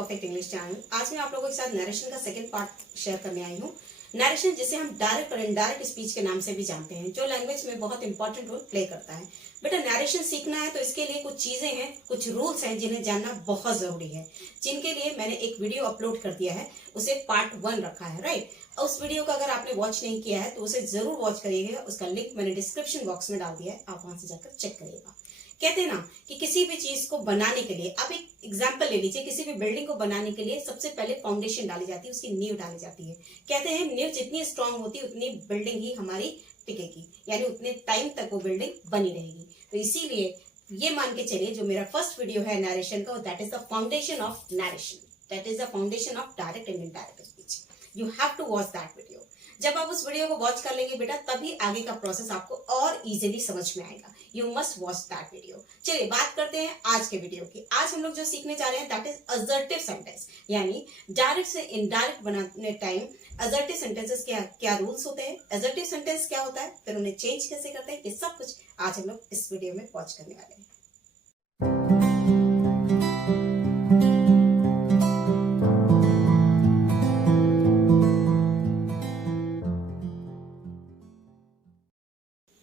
Perfect English channel. आज मैं आप लोगों के साथ नरेशन का सेकंड पार्ट शेयर करने आई हूँ। नरेशन जिसे हम डायरेक्ट और इनडायरेक्ट स्पीच के नाम से भी जानते हैं, जो लैंग्वेज में बहुत इंपॉर्टेंट रोल प्ले करता है। बेटा नरेशन सीखना है तो इसके लिए कुछ चीजें हैं, कुछ रूल्स हैं जिन्हें जानना बहुत जरूरी है, जिनके लिए मैंने एक वीडियो अपलोड कर दिया है, उसे पार्ट 1 रखा है, राइट। उस वीडियो का अगर आपने वॉच नहीं किया है तो उसे जरूर वॉच करिएगा। उसका लिंक मैंने डिस्क्रिप्शन बॉक्स में डाल दिया है, आप वहां से जाकर चेक करिएगा। कहते हैं ना कि किसी भी चीज को बनाने के लिए, आप एक एग्जांपल ले लीजिए, किसी भी बिल्डिंग को बनाने के लिए सबसे पहले फाउंडेशन डाली जाती है, उसकी नींव डाली जाती है। कहते हैं नींव जितनी स्ट्रांग होती है उतनी बिल्डिंग ही हमारी टिकेगी, यानी उतने टाइम तक वो बिल्डिंग बनी रहेगी। तो इसीलिए ये मान के चलिए जो मेरा फर्स्ट वीडियो है नरेशन का, that is the foundation of narration, that is the foundation of direct and indirect speech. You have to watch that video. जब आप उस वीडियो को वॉच कर लेंगे बेटा, तभी आगे का प्रोसेस आपको और इजीली समझ में आएगा। You must watch that video. चलिए बात करते हैं आज के वीडियो की। आज हम लोग जो सीखने जा रहे हैं दैट इज असर्टिव सेंटेंस, यानी डायरेक्ट से इनडायरेक्ट बनाने टाइम असर्टिव सेंटेंसेस क्या रूल्स होते हैं, असर्टिव सेंटेंस क्या होता है, फिर उन्हें चेंज कैसे करते हैं, ये सब कुछ आज हम लोग इस वीडियो में वॉच करने वाले हैं।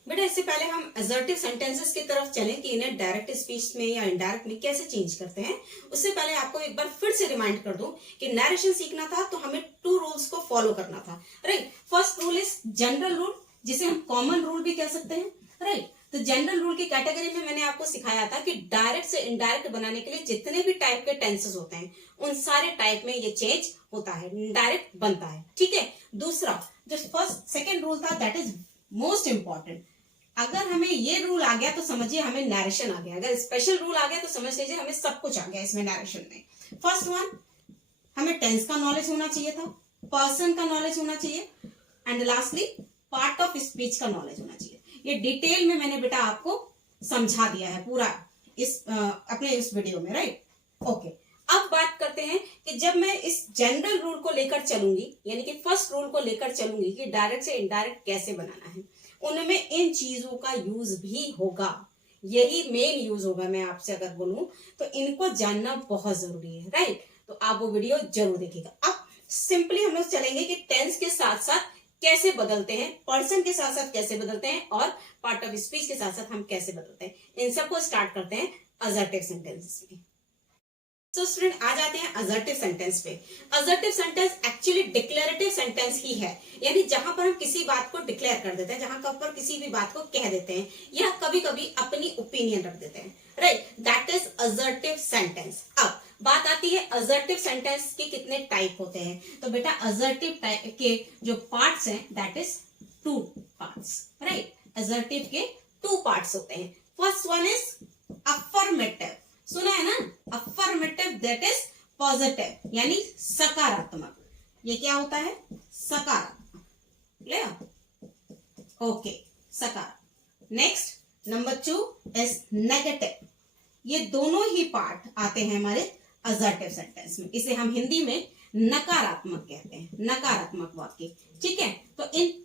बेटा इससे पहले हम असर्टिव सेंटेंसेस की तरफ चलें कि इन्हें डायरेक्ट स्पीच में या इनडायरेक्ट में कैसे चेंज करते हैं। उससे पहले आपको एक बार फिर से रिमाइंड कर दूं कि नरेशन सीखना था तो हमें 2 रूल्स को फॉलो करना था, right. First rule is general rule, जिसे हम कॉमन रूल भी कह सकते हैं, राइट। तो जनरल रूल की कैटेगरी में मैंने आपको सिखाया था कि डायरेक्ट से इनडायरेक्ट बनाने के लिए जितने भी टाइप के टेंसेस होते हैं उन सारे टाइप में ये चेंज होता है, इनडायरेक्ट बनता है, ठीक है। दूसरा जो सेकंड रूल था दैट इज मोस्ट इंपॉर्टेंट। अगर हमें ये रूल आ गया तो समझिए हमें नरेशन आ गया, अगर स्पेशल रूल आ गया तो समझ लीजिए हमें सब कुछ आ गया इसमें नरेशन में। फर्स्ट वन, हमें टेंस का नॉलेज होना चाहिए था, पर्सन का नॉलेज होना चाहिए, and lastly part of speech का नॉलेज होना चाहिए। ये डिटेल में मैंने बेटा आपको समझा दिया है पूरा अपने इस वीडियो में, राइट। ओके, अब बात करते हैं कि जब मैं इस जनरल रूल को लेकर चलूंगी, यानी कि फर्स्ट रूल को लेकर चलूंगी कि डायरेक्ट से इनडायरेक्ट कैसे बनाना है, उनमें इन चीजों का यूज भी होगा, यही मेन यूज होगा। मैं आपसे अगर बोलूं तो इनको जानना बहुत जरूरी है, राइट। तो आप वो वीडियो जरूर देखिएगा। अब सिंपली हम लोग चलेंगे कि टेंस के साथ साथ कैसे बदलते हैं, पर्सन के साथ साथ कैसे बदलते हैं, और पार्ट ऑफ स्पीच के साथ साथ हम कैसे बदलते हैं। इन सबको स्टार्ट करते हैं असर्टिव सेंटेंसेस में। तो स्टूडेंट आ जाते हैं असर्टिव सेंटेंस पे। Assertive sentence actually declarative sentence ही है, यानी जहां पर हम किसी बात को डिक्लेयर कर देते हैं, जहां पर किसी भी बात को कह देते हैं या कभी कभी अपनी ओपिनियन रख देते हैं, right. That is assertive sentence. अब बात आती है असर्टिव सेंटेंस के कितने टाइप होते हैं। तो बेटा असर्टिव टाइप के जो पार्ट्स हैं that is 2 parts, right. Assertive के 2 पार्ट्स होते हैं। फर्स्ट वन इज अफर्मेटिव, सुना है ना, अफर्मेटिव दैट इज पॉजिटिव, यानी सकारात्मक। ये क्या होता है, सकारात्मक, क्लियर, ओके, सकारात्मक। Next number 2 is negative. ये दोनों ही पार्ट आते हैं हमारे असर्टिव सेंटेंस में, इसे हम हिंदी में नकारात्मक कहते हैं, नकारात्मक वाक्य, ठीक है। तो इन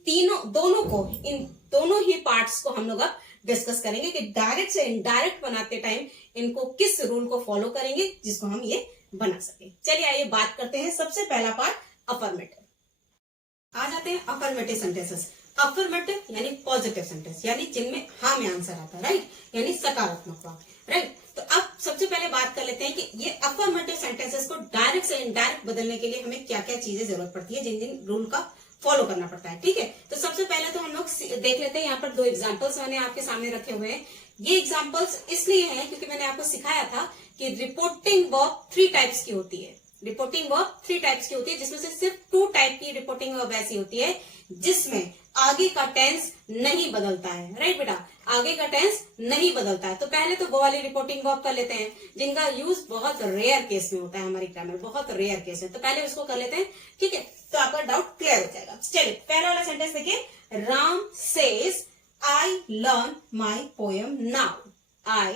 दोनों ही पार्ट्स को हम लोग अब डिस्कस करेंगे कि डायरेक्ट से इनडायरेक्ट बनाते टाइम इनको किस रूल को फॉलो करेंगे जिसको हम ये बना सके। चलिए आइए बात करते हैं। सबसे पहला पार्ट अफर्मेटिव। आ जाते हैं अफर्मेटिव सेंटेंसेस। अफर्मेटिव यानी पॉजिटिव सेंटेंस, यानी जिनमें हाँ में आंसर आता है, राइट, यानी सकारात्मक वाक्य, राइट। तो अब सबसे पहले बात कर लेते हैं कि ये अफर्मेटिव सेंटेंसेस को डायरेक्ट से इनडायरेक्ट बदलने के लिए हमें क्या क्या चीजें जरूरत पड़ती है, जिन जिन रूल का फॉलो करना पड़ता है, ठीक है। तो सबसे पहले तो हम लोग देख लेते हैं, यहाँ पर 2 एग्जांपल्स मैंने आपके सामने रखे हुए हैं। ये एग्जांपल्स इसलिए हैं क्योंकि मैंने आपको सिखाया था कि रिपोर्टिंग वर्ब 3 टाइप्स की होती है। रिपोर्टिंग वर्ब 3 टाइप्स की होती है, जिसमें से सिर्फ 2 टाइप की रिपोर्टिंग वर्ब ऐसी होती है जिसमें आगे का टेंस नहीं बदलता है, राइट बेटा, आगे का टेंस नहीं बदलता है। तो पहले तो वो वाली रिपोर्टिंग वर्ब कर लेते हैं जिनका यूज बहुत रेयर केस में होता है, हमारी ग्रामर बहुत रेयर केस है, तो पहले उसको कर लेते हैं, ठीक है। तो आपका डाउट क्लियर हो जाएगा। चलिए पहला वाला सेंटेंस देखिए, Ram says I learn my poem now, I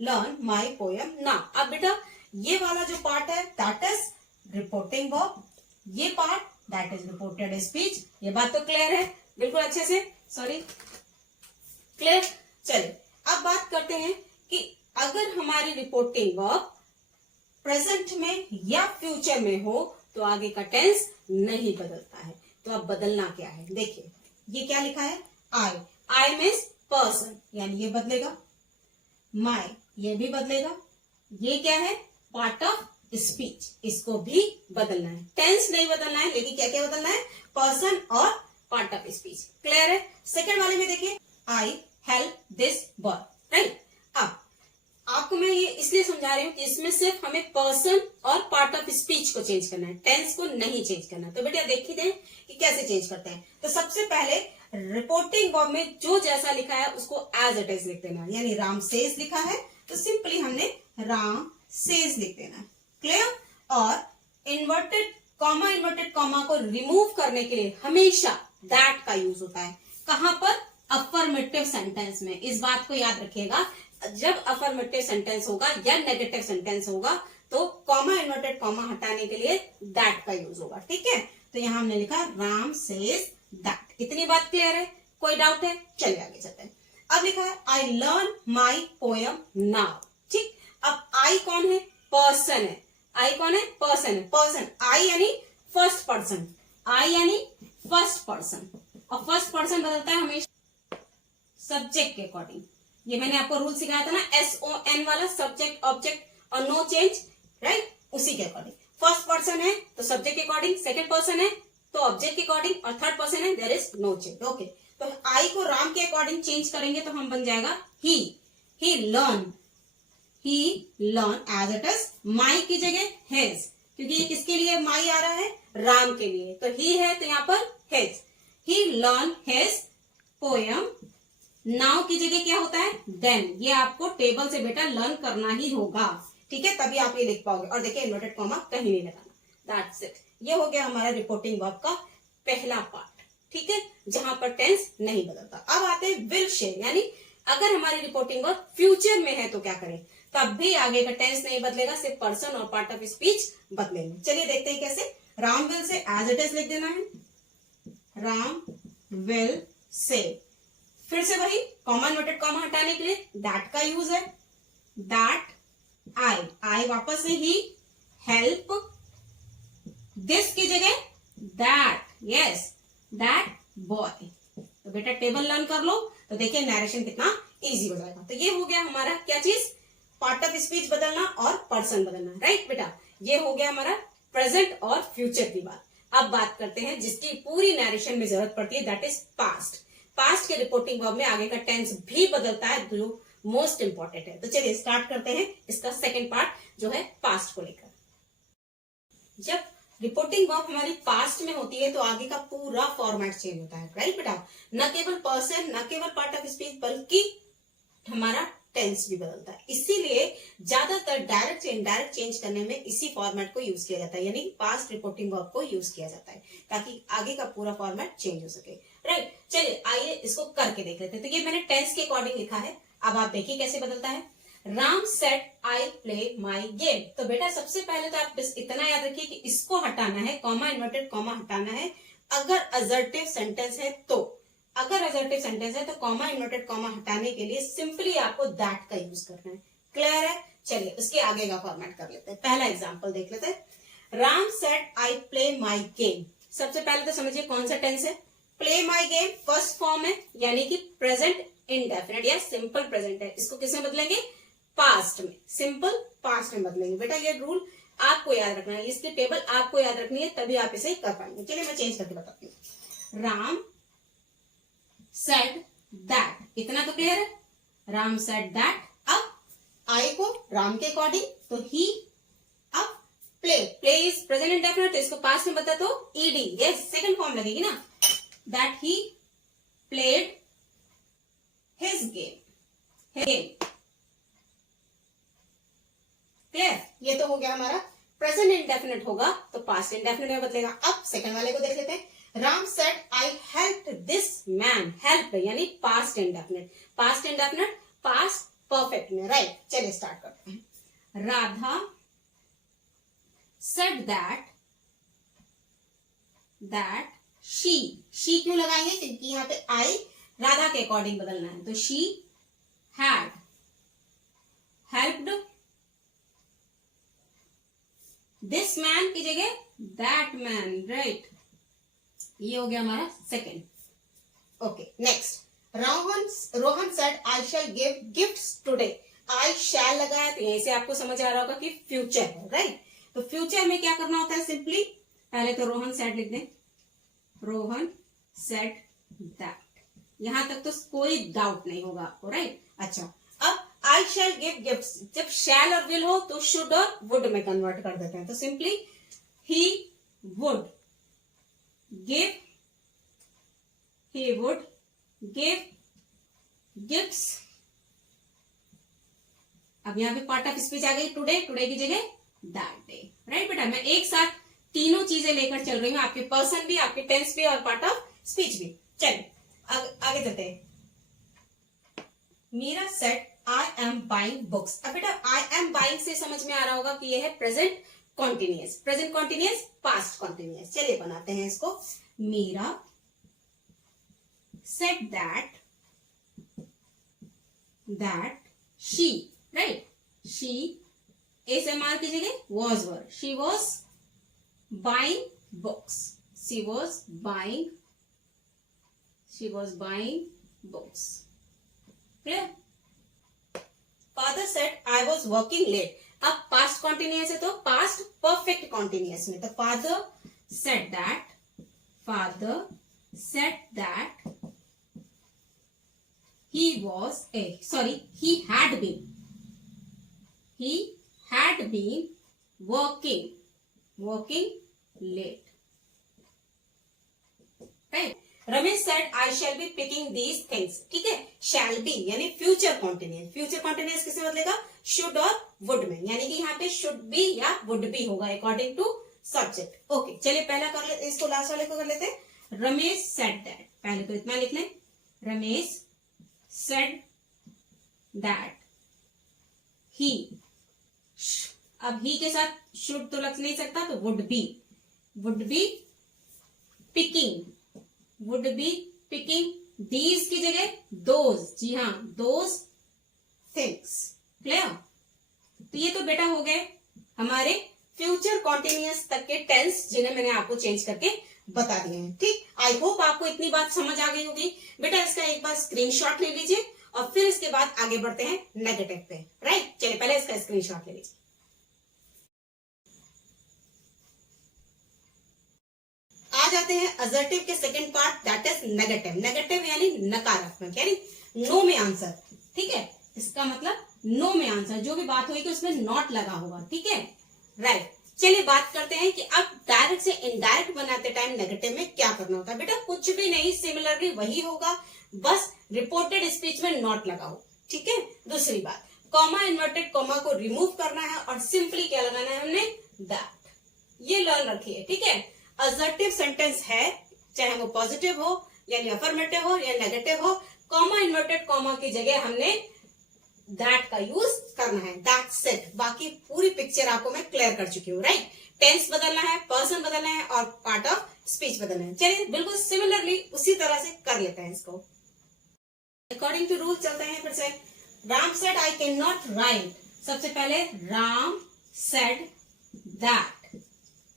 learn my poem now. अब बेटा ये वाला जो पार्ट है दैट इज रिपोर्टिंग वर्ब, ये part that is reported speech. ये बात तो क्लियर है बिल्कुल अच्छे से, सॉरी, क्लियर। चलिए अब बात करते हैं कि अगर हमारी रिपोर्टिंग वर्ब प्रेजेंट में या फ्यूचर में हो तो आगे का टेंस नहीं बदलता है। तो अब बदलना क्या है, देखिए ये क्या लिखा है, आई, आई मीन्स पर्सन, यानी ये बदलेगा। माई, ये भी बदलेगा। ये क्या है, पार्ट ऑफ स्पीच, इसको भी बदलना है। टेंस नहीं बदलना है, लेकिन क्या क्या बदलना है, पर्सन और पार्ट ऑफ स्पीच। क्लियर है। सेकंड वाले में देखिए, आई हेल्प दिस बॉय, राइट। अब आपको मैं ये इसलिए समझा रही हूँ कि इसमें सिर्फ हमें पर्सन और पार्ट ऑफ स्पीच को चेंज करना है, टेंस को नहीं चेंज करना। तो बेटा देख ही दें कि कैसे चेंज करते हैं। तो सबसे पहले रिपोर्टिंग वर्ब में जो जैसा लिखा है उसको एज इट इज लिख देना है। यानी राम सेज लिखा है तो सिंपली हमने राम सेज लिख देना है। क्लियर। और इन्वर्टेड कॉमा को रिमूव करने के लिए हमेशा दैट का यूज होता है। कहां पर, अफर्मेटिव सेंटेंस में। इस बात को याद रखिएगा, जब अफर्मेटिव सेंटेंस होगा या नेगेटिव सेंटेंस होगा तो कॉमा, इन्वर्टेड कॉमा हटाने के लिए दैट का यूज होगा। ठीक है। तो यहां हमने लिखा राम सेज दैट। इतनी बात क्लियर है, कोई डाउट है? चलिए आगे चलते हैं। अब लिखा है I learn my poem now. ठीक। अब आई कौन है, पर्सन है। आई कौन है, पर्सन है। पर्सन, आई यानी फर्स्ट पर्सन, आई यानी फर्स्ट पर्सन। और फर्स्ट पर्सन बदलता है हमेशा सब्जेक्ट के अकॉर्डिंग। ये मैंने आपको रूल सिखाया था ना, SON वाला, सब्जेक्ट ऑब्जेक्ट और नो चेंज, राइट। उसी के अकॉर्डिंग फर्स्ट पर्सन है तो सब्जेक्ट के अकॉर्डिंग, सेकंड पर्सन है तो ऑब्जेक्ट के अकॉर्डिंग, और थर्ड पर्सन है there is no change. Okay. तो आई को राम के अकॉर्डिंग चेंज करेंगे तो हम बन जाएगा he learn, he learn as it is. My की जगह हिज, क्योंकि ये किसके लिए माई आ रहा है, राम के लिए। तो ही है तो यहाँ पर हिज। ही लर्न हिज पोयम नाउ की जगह क्या होता है, देन। ये आपको टेबल से बेटा लर्न करना ही होगा। ठीक है, तभी आप ये लिख पाओगे। और देखिए इन्वर्टेड कॉमा कहीं नहीं लगाना। That's it. ये हो गया हमारा रिपोर्टिंग वर्ब का पहला पार्ट। ठीक है, जहां पर टेंस नहीं बदलता। अब आते हैं विल शेयर, यानी अगर हमारी रिपोर्टिंग वर्ब फ्यूचर में है तो क्या करें, तब भी आगे का टेंस नहीं बदलेगा, सिर्फ पर्सन और पार्ट ऑफ स्पीच बदलेंगे। चलिए देखते हैं कैसे। राम विल से एज इट इज लिख देना है, राम विल से। फिर से वही कॉमा, इन्वर्टेड कॉमा हटाने के लिए दैट का यूज है, दैट आई वापस से ही हेल्प दिस की जगह दैट, यस दैट बॉय। तो बेटा टेबल लर्न कर लो तो देखिए नरेशन कितना इजी हो जाएगा। तो ये हो गया हमारा क्या चीज, पार्ट ऑफ स्पीच बदलना और पर्सन बदलना, राइट बेटा। ये हो गया हमारा प्रेजेंट और फ्यूचर की बात। अब बात करते हैं जिसकी पूरी नरेशन में जरूरत पड़ती है, दैट इज पास्ट। पास्ट के रिपोर्टिंग वर्ब में आगे का टेंस भी बदलता है, जो मोस्ट इंपॉर्टेंट है। तो चलिए स्टार्ट करते हैं इसका सेकंड पार्ट जो है पास्ट को लेकर। जब रिपोर्टिंग वर्ब हमारी पास्ट में होती है तो आगे का पूरा फॉर्मेट चेंज होता है, राइट बेटा। न केवल पर्सन, न केवल पार्ट ऑफ स्पीच, बल्कि हमारा टेंस भी बदलता है। इसीलिए ज्यादातर डायरेक्ट से इनडायरेक्ट चेंज करने में इसी फॉर्मेट को यूज किया जाता है, यानी पास्ट रिपोर्टिंग वर्ब को यूज किया जाता है, ताकि आगे का पूरा फॉर्मेट चेंज हो सके, राइट। चलिए आइए इसको करके देख लेते हैं। तो ये मैंने टेंस के अकॉर्डिंग लिखा है। अब आप देखिए कैसे बदलता है। Ram said I play my game. तो बेटा सबसे पहले तो आप बस इतना याद रखिए कि इसको हटाना है, कॉमा, इन्वर्टेड कॉमा हटाना है अगर असर्टिव सेंटेंस है तो। अगर असर्टिव सेंटेंस है तो कॉमा, इन्वर्टेड कॉमा हटाने के लिए सिंपली आपको दैट का यूज करना है। क्लियर है। चलिए उसके आगे का फॉर्मेट कर लेते हैं। पहला एग्जांपल देख लेते हैं। Ram said I play my game. सबसे पहले तो समझिए कौन सा टेंस है, play my game first form है, यानी कि प्रेजेंट इंडेफिनिट या सिंपल प्रेजेंट है। इसको किसमें बदलेंगे, पास्ट में, सिंपल पास्ट में बदलेंगे। बेटा ये रूल आपको याद रखना है, इसकी टेबल आपको याद रखनी है, तभी आप इसे कर पाएंगे। चलिए मैं चेंज करके बताती हूँ। राम सेड दैट, इतना तो क्लियर है। Ram said that. अब आई को राम के अकॉर्डिंग तो ही। अब play, play is present indefinite, तो इसको पास्ट में बता तो ईडी, यस सेकंड फॉर्म लगेगी ना, that he played his game. Clear. ये तो हो गया हमारा प्रेजेंट इंडेफिनिट, होगा तो पास्ट इंडेफिनिट में बदलेगा। अब सेकंड वाले को देख लेते हैं। Ram said I help this man. Help यानी past indefinite, past indefinite past perfect में, राइट। चलिए स्टार्ट करते हैं। राधा सेड दैट शी क्यों लगाएंगे, क्योंकि यहाँ पे आई राधा के अकॉर्डिंग बदलना है। तो she had helped this man की जगह दैट मैन, राइट। ये हो गया हमारा second. Okay, next Rohan said I shall give gifts today. I shall लगाया तो यहीं से आपको समझ आ रहा होगा कि फ्यूचर है, राइट। तो फ्यूचर में क्या करना होता है, सिंपली पहले तो रोहन सेड लिख दें, रोहन सेड दैट। यहां तक तो कोई डाउट नहीं होगा आपको, राइट। अच्छा, अब आई शैल गिव गिफ्ट्स, जब शैल और विल हो तो शुड और वुड में कन्वर्ट कर देते हैं। तो simply he would give gifts. अब यहां पे पार्ट ऑफ स्पीच आ गई टुडे, टुडे की जगह दैट डे, राइट बेटा। मैं एक साथ तीनों चीजें लेकर चल रही हूँ, आपके पर्सन भी, आपके टेंस भी और पार्ट ऑफ स्पीच भी। चलिए आगे चलते हैं। Meera said I am buying books. अब बेटा आई एम बाइंग से समझ में आ रहा होगा कि यह है present continuous, present continuous, past continuous. चलिए बनाते हैं इसको। Meera said that she, right, she ASMR की जगह was were, she was buying books, she was buying books, clear। father said I was working late। अब past continuous है तो past perfect continuous में, तो father said that he had been working late, right। Ramesh said I shall be picking these things। ठीक है, shall be यानी future continuous, future continuous किसे बदलेगा, शुड और वुड में, यानी कि यहाँ पे शुड बी या वुड बी होगा अकॉर्डिंग टू सब्जेक्ट। ओके, चलिए पहला कर लेते, इसको लास्ट वाले को कर लेते हैं। रमेश said that, पहले तो इतना लिख लें, रमेश said that he, अब he के साथ should तो लग नहीं सकता, तो would be picking these की जगह those, जी हाँ those things, क्लियर। तो ये तो बेटा हो गए हमारे फ्यूचर कॉन्टिन्यूअस तक के टेंस, जिन्हें मैंने आपको चेंज करके बता दिए हैं। ठीक, आई होप आपको इतनी बात समझ आ गई होगी। बेटा इसका एक बार स्क्रीनशॉट ले लीजिए और फिर इसके बाद आगे बढ़ते हैं नेगेटिव पे, राइट। चलिए पहले इसका स्क्रीनशॉट ले लीजिए। आ जाते हैं असर्टिव के second part, that is negative. Negative यानी नकारात्मक, यानी नो में आंसर। ठीक है, इसका मतलब नो में आंसर, जो भी बात होगी उसमें नॉट लगा होगा। ठीक है, राइट। चलिए बात करते हैं कि अब डायरेक्ट से इनडायरेक्ट बनाते टाइम नेगेटिव में क्या करना होता है। बेटा कुछ भी नहीं, सिमिलरली वही होगा, बस रिपोर्टेड स्पीच में नॉट लगाओ। ठीक है, दूसरी बात, कॉमा इन्वर्टेड कॉमा को रिमूव करना है और सिंपली क्या लगाना है हमने, दैट। ये लर्न रखिए। ठीक है, असर्टिव सेंटेंस है, चाहे वो पॉजिटिव हो यानी अफर्मेटिव हो या नेगेटिव हो, कॉमा इन्वर्टेड कॉमा की जगह हमने दैट का यूज करना है, दैट्स इट। बाकी पूरी पिक्चर आपको मैं क्लियर कर चुकी हूँ, राइट। टेंस बदलना है, पर्सन बदलना है और पार्ट ऑफ स्पीच बदलना है। चलिए बिल्कुल सिमिलरली उसी तरह से कर लेते हैं इसको। अकॉर्डिंग टू रूल चलते हैं फिर से। Ram said I can not right. सबसे पहले Ram said that,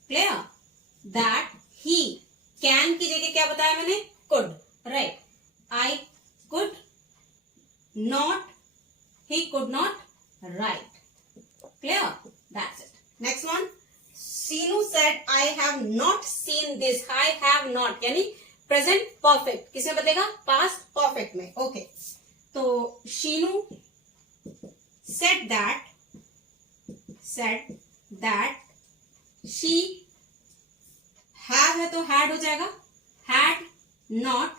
clear, that he, can की जगह क्या बताया मैंने, could, right. I could not, he could not write, clear, that's it. Next one, Seenu said I have not seen this। I have not यानी present perfect किसमें बदलेगा, past perfect में। okay, तो Sheenu said that she have है तो had हो जाएगा, had not,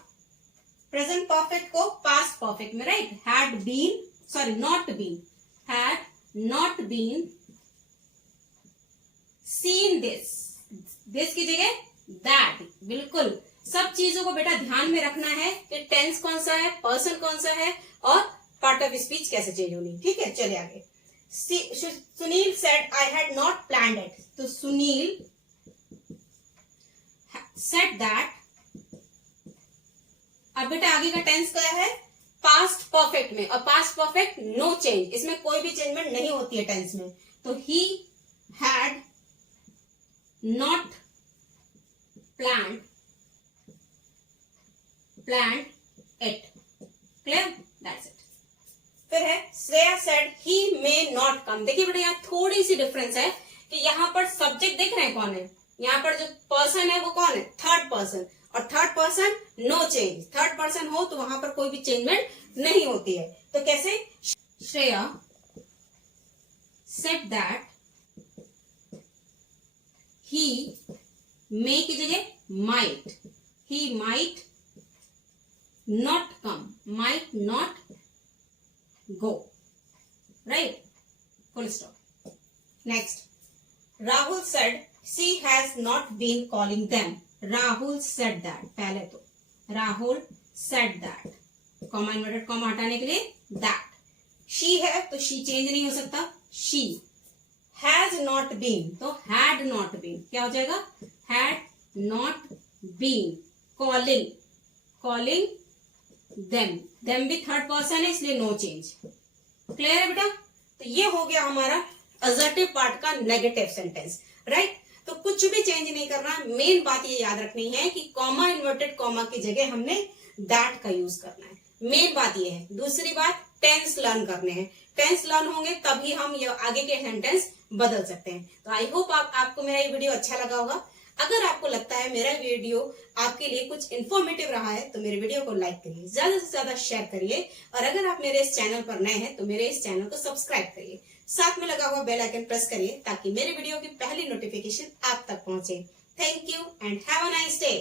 present perfect को past perfect में, right, had been, sorry not been, had not been seen this, this की जगह that। बिल्कुल सब चीजों को बेटा ध्यान में रखना है कि टेंस कौन सा है, पर्सन कौन सा है और पार्ट ऑफ स्पीच कैसे चेंज होनी। ठीक है, चलिए आगे। Sunil said I had not planned it. तो सुनील सेड दैट, अब बेटा आगे का टेंस क्या है, पास्ट परफेक्ट में, और पास्ट परफेक्ट नो चेंज, इसमें कोई भी चेंजमेंट नहीं होती है टेंस में। तो he had not planned it. Clear? That's it. फिर है Shreya said he may not come. देखिए बेटा यहाँ थोड़ी सी डिफरेंस है कि यहाँ पर सब्जेक्ट देख रहे हैं कौन है, यहाँ पर जो पर्सन है वो कौन है, थर्ड पर्सन, और third person no change, third person हो तो वहां पर कोई भी चेंजमेंट नहीं होती है। तो कैसे, Shreya said that he may की जगह might, he might not come, might not go, right? Full stop. Next, Rahul said she has not been calling them. Rahul said that, पहले तो Rahul said that, comma inverted comma हटाने के लिए that. she है तो she change नहीं हो सकता, she has not been तो had not been क्या हो जाएगा, had not been calling them भी थर्ड पर्सन है इसलिए नो चेंज। क्लियर है बेटा? तो ये हो गया हमारा असर्टिव पार्ट का नेगेटिव सेंटेंस, राइट? तो कुछ भी चेंज नहीं करना, मेन बात ये याद रखनी है कि कॉमा इन्वर्टेड कॉमा की जगह हमने दैट का यूज करना है, मेन बात ये है। दूसरी बात, टेंस लर्न करने हैं, टेंस लर्न होंगे तभी हम ये आगे के सेंटेंस बदल सकते हैं। तो आई होप आपको मेरा ये वीडियो अच्छा लगा होगा। अगर आपको लगता है मेरा वीडियो आपके लिए कुछ इन्फॉर्मेटिव रहा है तो मेरे वीडियो को लाइक करिए, ज्यादा से ज्यादा शेयर करिए, और अगर आप मेरे इस चैनल पर नए हैं तो मेरे इस चैनल को सब्सक्राइब करिए, साथ में लगा हुआ बेल आइकन प्रेस करिए ताकि मेरे वीडियो की पहली नोटिफिकेशन आप तक पहुंचे। Thank you and have a nice day.